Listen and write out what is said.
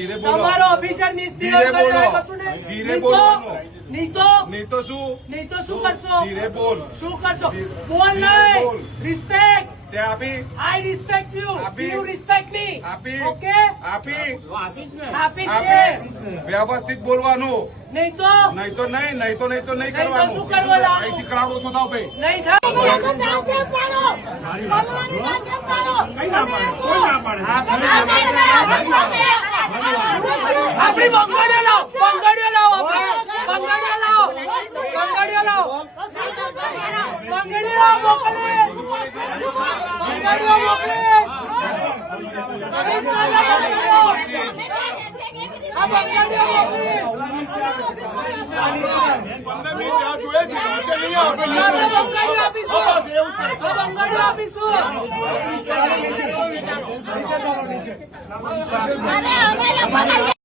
ધીરે બોલો. તમારો ઓફિસર ધીરે બોલો. છું ધીરે બોલો. નહીં તો નહીં તો શું નહીં તો શું? કરશો? ધીરે બોલ. શું કરશો? બોલ નહીં. રિસ્પેક્ટ તે આપી. I respect you you respect me આપી. ઓકે આપી. આપી છે. વ્યવસ્થિત બોલવાનું. નહીં તો નહીં તો નહીં નહીં તો નહીં તો નહીં કરવાનું શું કરવાનું? અહીંથી ક્રાઉડ ઓછો થાવ ભાઈ. નહીં થાય. આપણી બંગાળીઓ લાવો બંગાળીઓ લાવો બંગાળીઓ લાવો બંગાળીઓ લાવો. બંગાળીઓ લાવો મોકલે બંગાળીઓ મોકલે બંગાળીઓ મોકલે આપણે